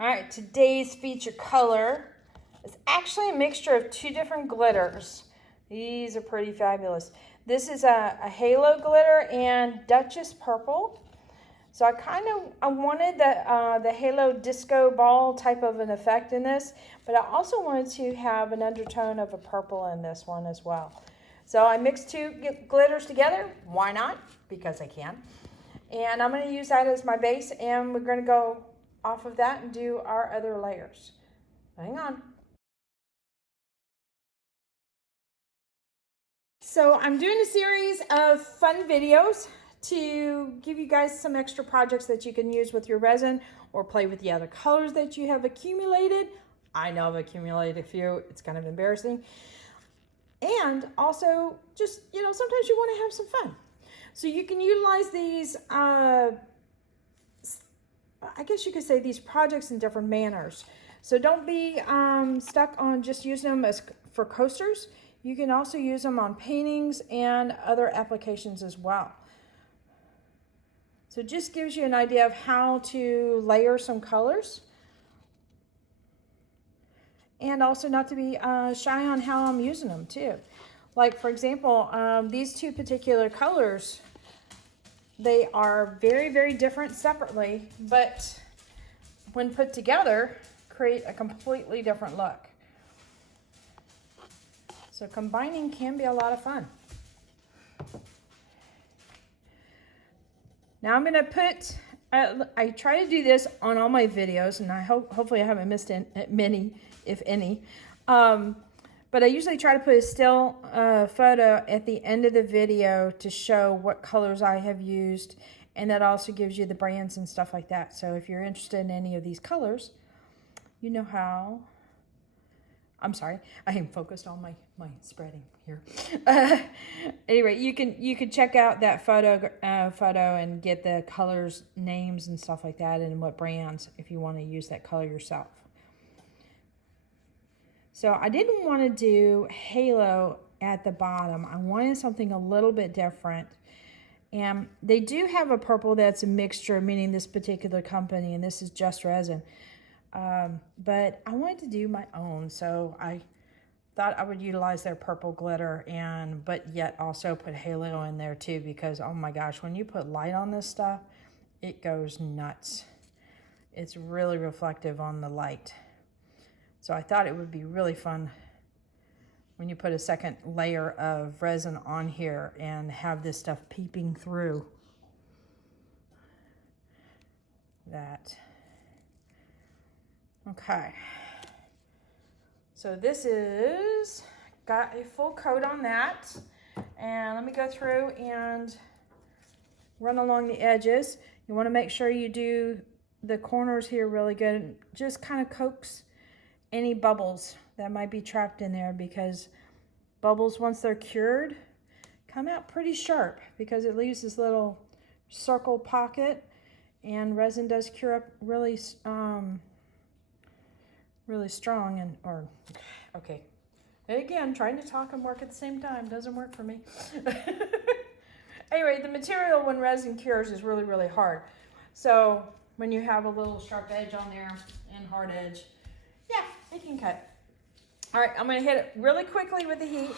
All right, today's feature color is actually a mixture of two different glitters. These are pretty fabulous. This is a halo glitter and Duchess purple. So I wanted the halo disco ball type of an effect in this, but I also wanted to have an undertone of a purple in this one as well. So I mixed two glitters together. Why not? Because I can. And I'm going to use that as my base, and we're going to go off of that and do our other layers. Hang on. So I'm doing a series of fun videos to give you guys some extra projects that you can use with your resin or play with the other colors that you have accumulated. I know I've accumulated a few. It's kind of embarrassing. And also just, sometimes you want to have some fun. So you can utilize these, I guess you could say these projects in different manners. So don't be stuck on just using them as for coasters. You can also use them on paintings and other applications as well. So it just gives you an idea of how to layer some colors. And also not to be shy on how I'm using them too. Like for example, these two particular colors, they are very, very different separately, but when put together, create a completely different look. So combining can be a lot of fun. Now I'm gonna put, I try to do this on all my videos, and I hopefully I haven't missed many, if any. But I usually try to put a still photo at the end of the video to show what colors I have used, and that also gives you the brands and stuff like that. So if you're interested in any of these colors, you know how. I'm sorry, I am focused on my spreading here. Anyway, you can check out that photo and get the colors, names, and stuff like that, and what brands if you want to use that color yourself. So I didn't want to do halo at the bottom. I wanted something a little bit different. And they do have a purple that's a mixture, meaning this particular company, and this is Just Resin. But I wanted to do my own, so I thought I would utilize their purple glitter, but yet also put halo in there too, because oh my gosh, when you put light on this stuff, it goes nuts. It's really reflective on the light. So I thought it would be really fun when you put a second layer of resin on here and have this stuff peeping through that. Okay. So this is got a full coat on that. And let me go through and run along the edges. You want to make sure you do the corners here really good and just kind of coax any bubbles that might be trapped in there, because bubbles, once they're cured, come out pretty sharp because it leaves this little circle pocket, and resin does cure up really really strong. Okay, again, trying to talk and work at the same time doesn't work for me. Anyway, the material when resin cures is really, really hard. So when you have a little sharp edge on there and hard edge, yeah, it can cut. All right, I'm gonna hit it really quickly with the heat.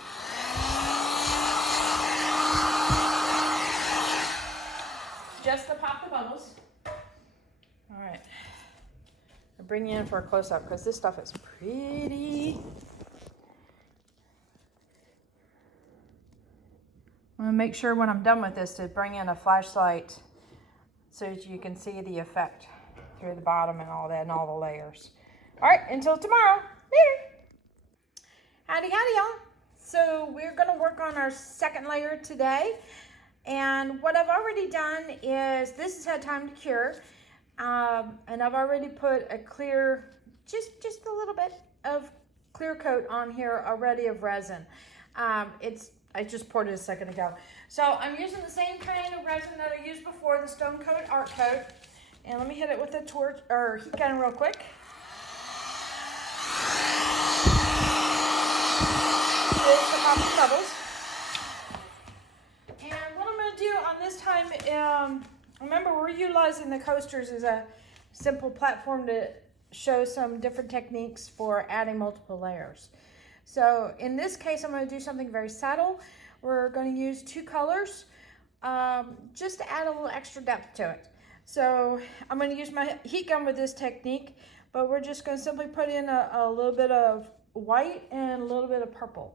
Just to pop the bubbles. All right, I'll bring you in for a close-up because this stuff is pretty. I'm gonna make sure when I'm done with this to bring in a flashlight so that you can see the effect through the bottom and all that and all the layers. All right, until tomorrow. Later. Howdy, howdy, y'all. So we're gonna work on our second layer today. And what I've already done is, this has had time to cure. And I've already put a clear, just a little bit of clear coat on here already of resin. I just poured it a second ago. So I'm using the same kind of resin that I used before, the Stone Coat Art Coat. And let me hit it with a torch or heat gun real quick. There's the pop of bubbles. And what I'm going to do on this time, remember we're utilizing the coasters as a simple platform to show some different techniques for adding multiple layers. So in this case, I'm going to do something very subtle. We're going to use 2 colors just to add a little extra depth to it. So I'm going to use my heat gun with this technique, but we're just going to simply put in a little bit of white and a little bit of purple.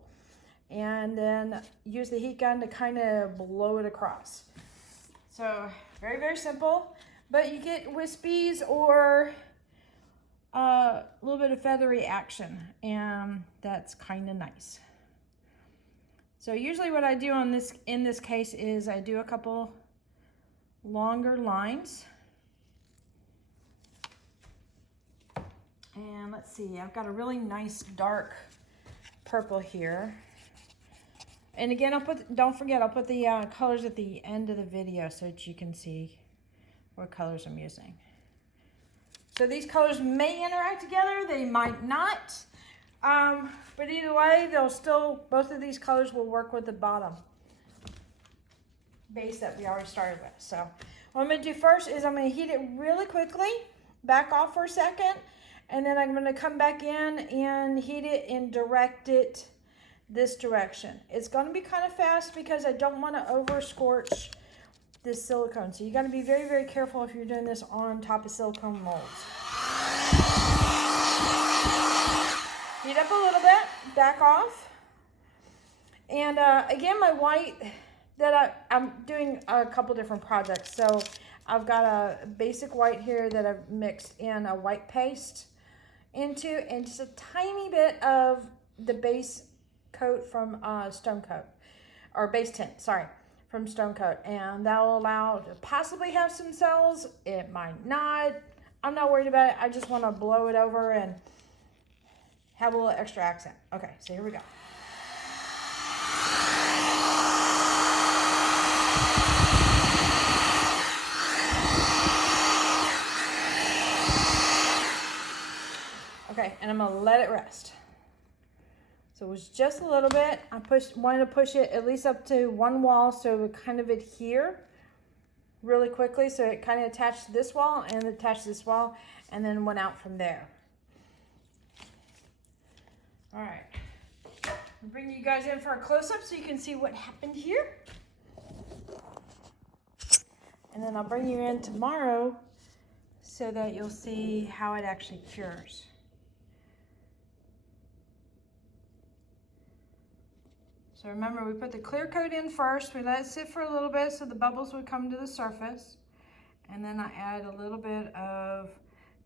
And then use the heat gun to kind of blow it across. So very, very simple, but you get wispies or a little bit of feathery action, and that's kind of nice. So usually what I do in this case is I do a couple longer lines. And let's see, I've got a really nice dark purple here. And again, don't forget, I'll put the colors at the end of the video so that you can see what colors I'm using. So these colors may interact together, they might not. But either way, both of these colors will work with the bottom base that we already started with. So what I'm gonna do first is I'm gonna heat it really quickly, back off for a second, and then I'm gonna come back in and heat it and direct it this direction. It's going to be kind of fast because I don't want to over scorch this silicone. So you got to be very, very careful if you're doing this on top of silicone molds. Heat up a little bit, back off. And again, my white that I'm doing a couple different projects. So I've got a basic white here that I've mixed in a white paste into, and just a tiny bit of the base coat from Stone Coat, or base tint, sorry, from Stone Coat, and that will allow to possibly have some cells. It might not. I'm not worried about it. I just want to blow it over and have a little extra accent. Okay, so here we go. Okay, and I'm gonna let it rest. So it was just a little bit. I wanted to push it at least up to one wall so it would kind of adhere really quickly. So it kind of attached to this wall and attached to this wall and then went out from there. All right. I'll bring you guys in for a close-up so you can see what happened here. And then I'll bring you in tomorrow so that you'll see how it actually cures. So remember, we put the clear coat in first. We let it sit for a little bit so the bubbles would come to the surface. And then I add a little bit of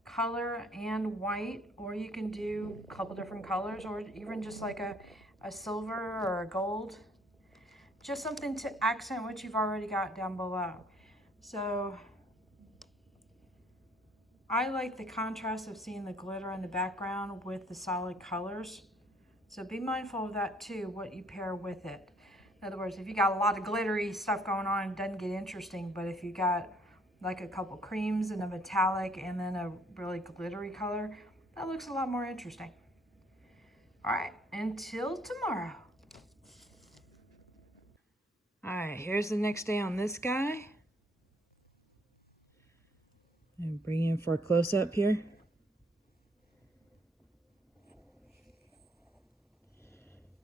color and white, or you can do a couple different colors, or even just like a silver or a gold. Just something to accent what you've already got down below. So I like the contrast of seeing the glitter in the background with the solid colors. So be mindful of that too, what you pair with it. In other words, if you got a lot of glittery stuff going on, it doesn't get interesting. But if you got like a couple creams and a metallic and then a really glittery color, that looks a lot more interesting. All right, until tomorrow. All right, here's the next day on this guy. And bring in for a close-up here.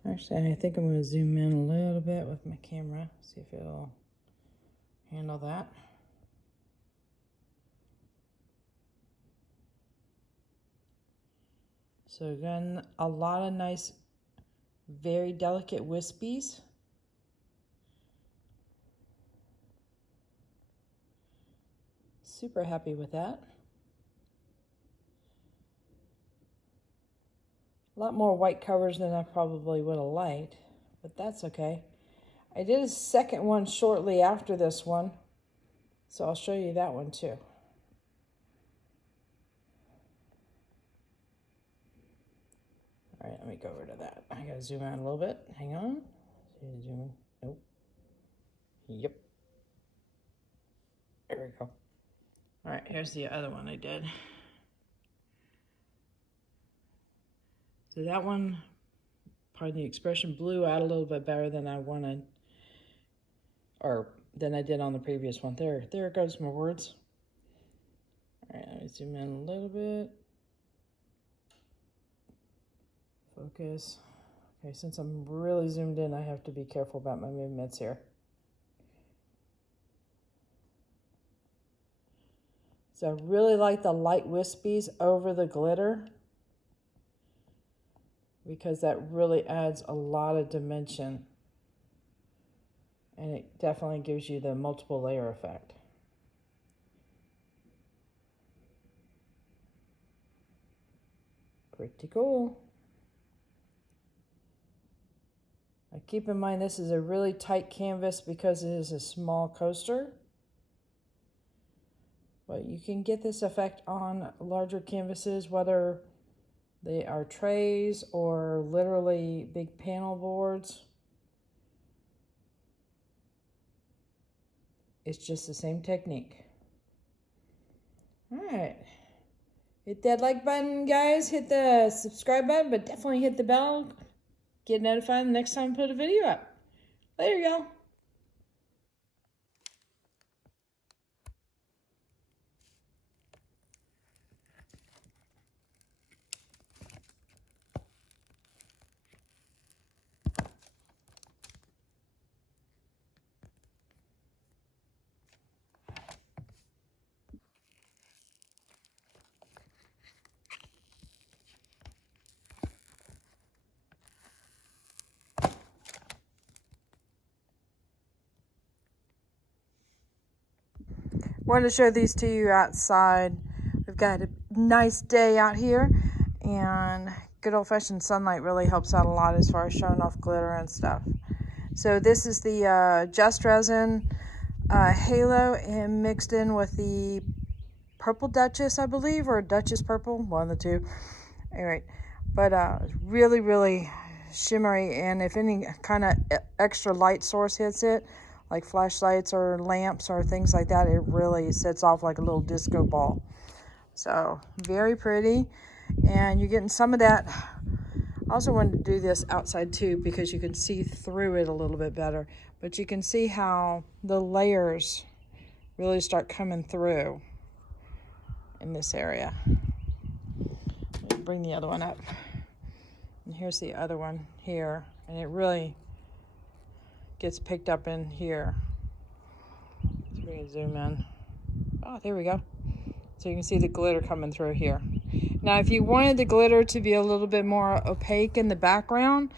Actually, I think I'm going to zoom in a little bit with my camera, see if it'll handle that. So again, a lot of nice, very delicate wispies. Super happy with that. A lot more white covers than I probably would have liked, but that's okay. I did a second one shortly after this one, so I'll show you that one too. All right, let me go over to that. I gotta zoom out a little bit. Hang on. Zoom. Nope. Yep. There we go. All right, here's the other one I did. So that one, pardon the expression, blew out a little bit better than I wanted, or than I did on the previous one. There goes my words. All right, let me zoom in a little bit. Focus. Okay, since I'm really zoomed in, I have to be careful about my movements here. So I really like the light wispies over the glitter because that really adds a lot of dimension. And it definitely gives you the multiple layer effect. Pretty cool. Now keep in mind this is a really tight canvas because it is a small coaster. But you can get this effect on larger canvases, whether they are trays or literally big panel boards. It's just the same technique. All right. Hit that like button, guys. Hit the subscribe button, but definitely hit the bell. Get notified the next time I put a video up. Later, y'all. Wanted to show these to you outside. We've got a nice day out here, and good old-fashioned sunlight really helps out a lot as far as showing off glitter and stuff. So this is the Just Resin Halo, and mixed in with the Purple Duchess, I believe, or Duchess Purple, one of the two. Anyway, but really, really shimmery, and if any kind of extra light source hits it, like flashlights or lamps or things like that, it really sets off like a little disco ball. So very pretty, and you're getting some of that. I also wanted to do this outside too because you can see through it a little bit better, but you can see how the layers really start coming through in this area. Let me bring the other one up, and here's the other one here, and it really gets picked up in here. So we're gonna zoom in. Oh, there we go. So you can see the glitter coming through here. Now, if you wanted the glitter to be a little bit more opaque in the background,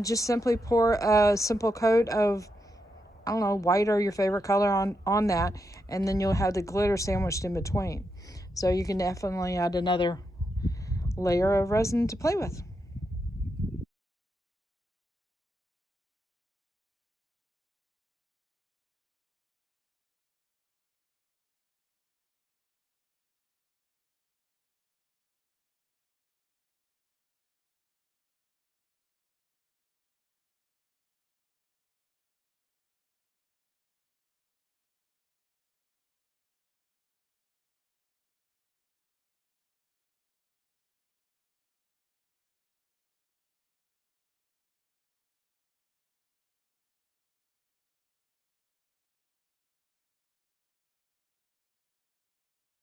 just simply pour a simple coat of, I don't know, white or your favorite color on that, and then you'll have the glitter sandwiched in between. So you can definitely add another layer of resin to play with.